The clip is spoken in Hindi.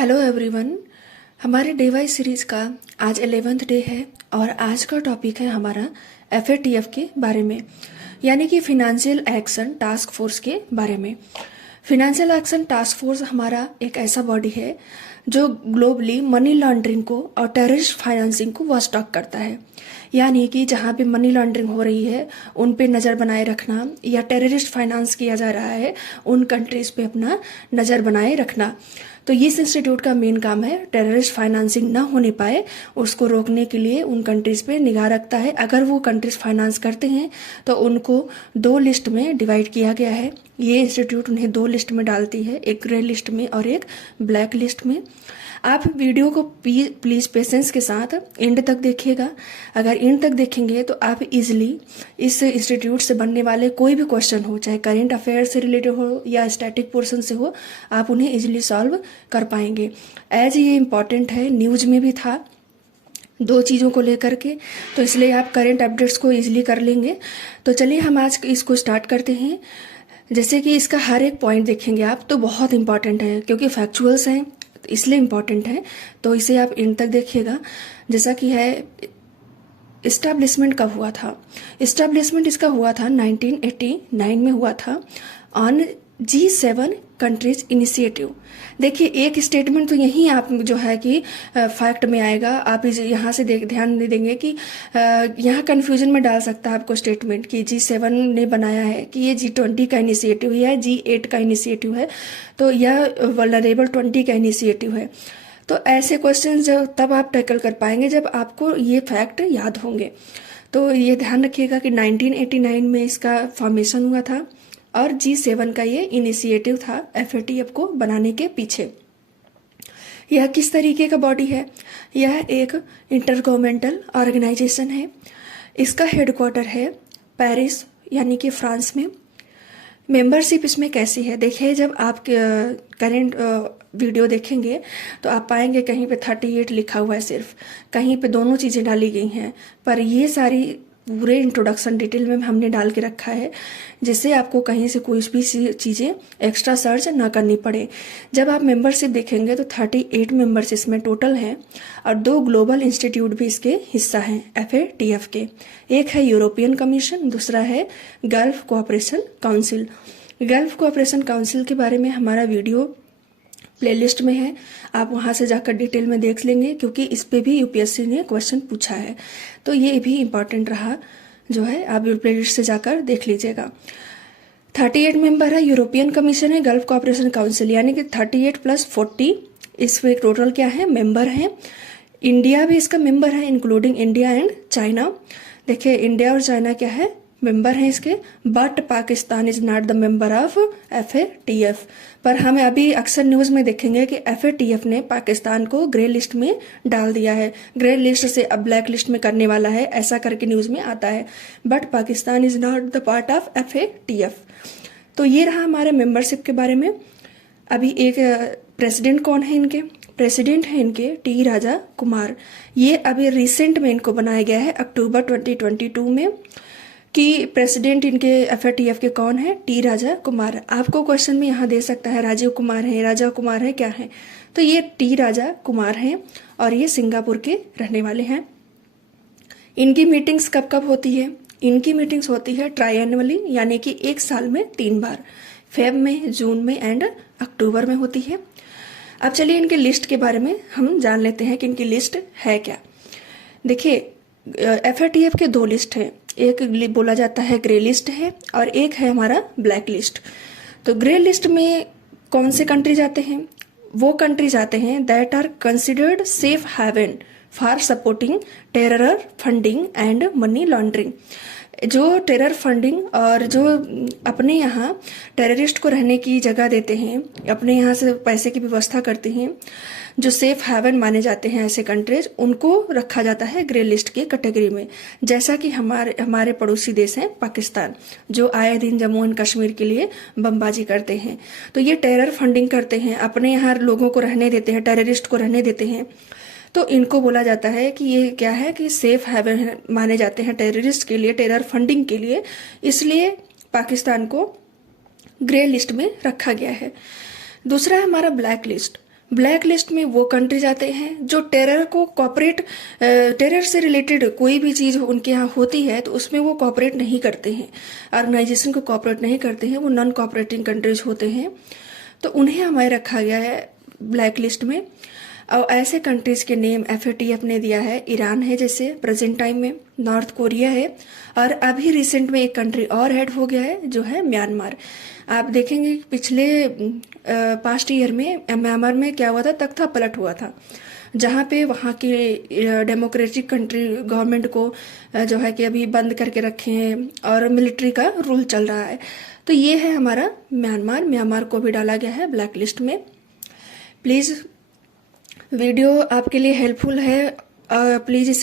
Hello everyone. हमारे डे वाइज सीरीज का आज 11th डे है और आज का टॉपिक है हमारा FATF के बारे में, यानी कि फिनेंशियल एक्शन टास्क फोर्स के बारे में। फिनेंशियल एक्शन टास्क फोर्स हमारा एक ऐसा बॉडी है जो ग्लोबली मनी लॉन्ड्रिंग को और टेररिस्ट फाइनेंसिंग को वॉच टॉक करता है, यानी कि जहाँ पे मनी लॉन्ड्रिंग हो रही है उन पे नज़र बनाए रखना या टेररिस्ट फाइनेंस किया जा रहा है उन कंट्रीज़ पे अपना नज़र बनाए रखना। तो इस इंस्टीट्यूट का मेन काम है टेररिस्ट फाइनेंसिंग ना होने पाए उसको रोकने के लिए उन कंट्रीज़ पे निगाह रखता है। अगर वो कंट्रीज फाइनेंस करते हैं तो उनको दो लिस्ट में डिवाइड किया गया है। ये इंस्टीट्यूट उन्हें दो लिस्ट में डालती है, एक ग्रे लिस्ट में और एक ब्लैक लिस्ट में। आप वीडियो को प्लीज़ पेशेंस के साथ एंड तक देखिएगा। अगर एंड तक देखेंगे तो आप इजीली इस इंस्टीट्यूट से बनने वाले कोई भी क्वेश्चन हो, चाहे करेंट अफेयर से रिलेटेड हो या स्टैटिक पोर्शन से हो, आप उन्हें इजीली सॉल्व कर पाएंगे। एज ये इम्पॉर्टेंट है, न्यूज में भी था दो चीज़ों को लेकर के, तो इसलिए आप करेंट अपडेट्स को इजीली कर लेंगे। तो चलिए हम आज इसको स्टार्ट करते हैं। जैसे कि इसका हर एक पॉइंट देखेंगे आप तो बहुत इंपॉर्टेंट है, क्योंकि फैक्चुअल्स हैं इसलिए इम्पॉर्टेंट है, तो इसे आप इन तक देखिएगा। जैसा कि है इस्टेब्लिशमेंट कब हुआ था। इस्टेब्लिशमेंट इसका हुआ था 1989 में हुआ था ऑन G7 कंट्रीज इनिशिएटिव। देखिए एक स्टेटमेंट तो यही आप जो है कि फैक्ट में आएगा, आप यहाँ से ध्यान दे देंगे कि यहाँ कंफ्यूजन में डाल सकता है आपको स्टेटमेंट कि G7 ने बनाया है कि ये G20 का इनिशिएटिव है या G8 का इनिशिएटिव है, तो यह वल्नरेबल 20 का इनिशिएटिव है। तो ऐसे क्वेश्चन तब आप टैकल कर पाएंगे जब आपको ये फैक्ट याद होंगे। तो ये ध्यान रखिएगा कि 1989 में इसका फॉर्मेशन हुआ था और G7 का ये इनिशिएटिव था FATF को बनाने के पीछे। यह किस तरीके का बॉडी है? यह एक इंटर गवर्नमेंटल ऑर्गेनाइजेशन है। इसका हेडक्वार्टर है पेरिस यानी कि फ्रांस में। मेंबरशिप इसमें कैसी है? देखिए जब आप करेंट वीडियो देखेंगे तो आप पाएंगे कहीं पे 38 लिखा हुआ है, सिर्फ कहीं पे दोनों चीज़ें डाली गई हैं, पर ये सारी पूरे इंट्रोडक्शन डिटेल में हमने डाल के रखा है जिससे आपको कहीं से कोई भी चीज़ें एक्स्ट्रा सर्च ना करनी पड़े। जब आप मेंबरशिप देखेंगे तो 38 मेंबर्स इसमें टोटल हैं और दो ग्लोबल इंस्टीट्यूट भी इसके हिस्सा हैं FATF के। एक है यूरोपियन कमीशन, दूसरा है gulf cooperation council. Gulf cooperation council के बारे में हमारा वीडियो प्लेलिस्ट में है, आप वहां से जाकर डिटेल में देख लेंगे, क्योंकि इस पे भी UPSC ने क्वेश्चन पूछा है, तो ये भी इम्पॉर्टेंट रहा जो है, आप प्लेलिस्ट से जाकर देख लीजिएगा। 38 मेंबर है, यूरोपियन कमीशन है, गल्फ कोऑपरेशन काउंसिल, यानी कि 38 + 40 इसमें टोटल क्या है मेंबर हैं। इंडिया भी इसका मेंबर है, इंक्लूडिंग इंडिया एंड चाइना। देखिए इंडिया और चाइना क्या है मेंबर हैं इसके, but Pakistan is not the member of FATF। पर हम अभी अक्सर न्यूज में देखेंगे कि FATF ने पाकिस्तान को ग्रे लिस्ट में डाल दिया है, ग्रे लिस्ट से अब ब्लैक लिस्ट में करने वाला है, ऐसा करके न्यूज में आता है, but Pakistan is not the part of FATF। तो ये रहा हमारे मेंबरशिप के बारे में। अभी एक प्रेसिडेंट कौन है इनके? प्रेसिडेंट है इनके T राजा कुमार। ये अभी रिसेंट में इनको बनाया गया है अक्टूबर 2022 में कि प्रेसिडेंट इनके FATF के कौन है? T राजा कुमार। आपको क्वेश्चन में यहाँ दे सकता है राजीव कुमार है, राजा कुमार है, क्या है? तो ये T राजा कुमार हैं और ये सिंगापुर के रहने वाले हैं। इनकी मीटिंग्स कब कब होती है? इनकी मीटिंग्स होती है ट्राइएनुअली, यानी कि एक साल में 3 बार, फेब में, जून में एंड अक्टूबर में होती है। अब चलिए इनके लिस्ट के बारे में हम जान लेते हैं कि इनकी लिस्ट है क्या। देखिए FATF के दो लिस्ट है, एक बोला जाता है ग्रे लिस्ट है और एक है हमारा ब्लैक लिस्ट। तो ग्रे लिस्ट में कौन से कंट्री जाते हैं? वो कंट्री जाते हैं that are considered safe haven for supporting terror funding and money laundering. जो टेरर फंडिंग और जो अपने यहाँ टेररिस्ट को रहने की जगह देते हैं, अपने यहाँ से पैसे की व्यवस्था करते हैं, जो सेफ हेवन माने जाते हैं ऐसे कंट्रीज, उनको रखा जाता है ग्रे लिस्ट की कैटेगरी में। जैसा कि हमारे पड़ोसी देश हैं पाकिस्तान, जो आए दिन जम्मू एंड कश्मीर के लिए बमबाजी करते हैं, तो ये टेरर फंडिंग करते हैं, अपने यहाँ लोगों को रहने देते हैं, टेररिस्ट को रहने देते हैं, तो इनको बोला जाता है कि ये क्या है कि सेफ हेवन माने जाते हैं टेररिस्ट के लिए, टेरर फंडिंग के लिए, इसलिए पाकिस्तान को ग्रे लिस्ट में रखा गया है। दूसरा है हमारा ब्लैक लिस्ट। ब्लैक लिस्ट में वो कंट्रीज आते हैं जो टेरर को कॉपरेट टेरर से रिलेटेड कोई भी चीज़ उनके यहाँ होती है तो उसमें वो कॉपरेट नहीं करते हैं, ऑर्गेनाइजेशन को कॉपरेट नहीं करते हैं, वो नॉन कॉपरेटिंग कंट्रीज होते हैं, तो उन्हें हमें रखा गया है ब्लैक लिस्ट में। और ऐसे कंट्रीज के नेम FATF ने दिया है, ईरान है जैसे प्रेजेंट टाइम में, नॉर्थ कोरिया है, और अभी रिसेंट में एक कंट्री और ऐड हो गया है जो है म्यांमार। आप देखेंगे पिछले पास्ट ईयर में म्यांमार में क्या हुआ था, तख्ता पलट हुआ था, जहाँ पे वहाँ के डेमोक्रेटिक कंट्री गवर्नमेंट को जो है कि अभी बंद करके रखे हैं और मिलिट्री का रूल चल रहा है। तो ये है हमारा म्यांमार। म्यांमार को भी डाला गया है ब्लैक लिस्ट में। प्लीज़ वीडियो आपके लिए हेल्पफुल है, प्लीज़ इसे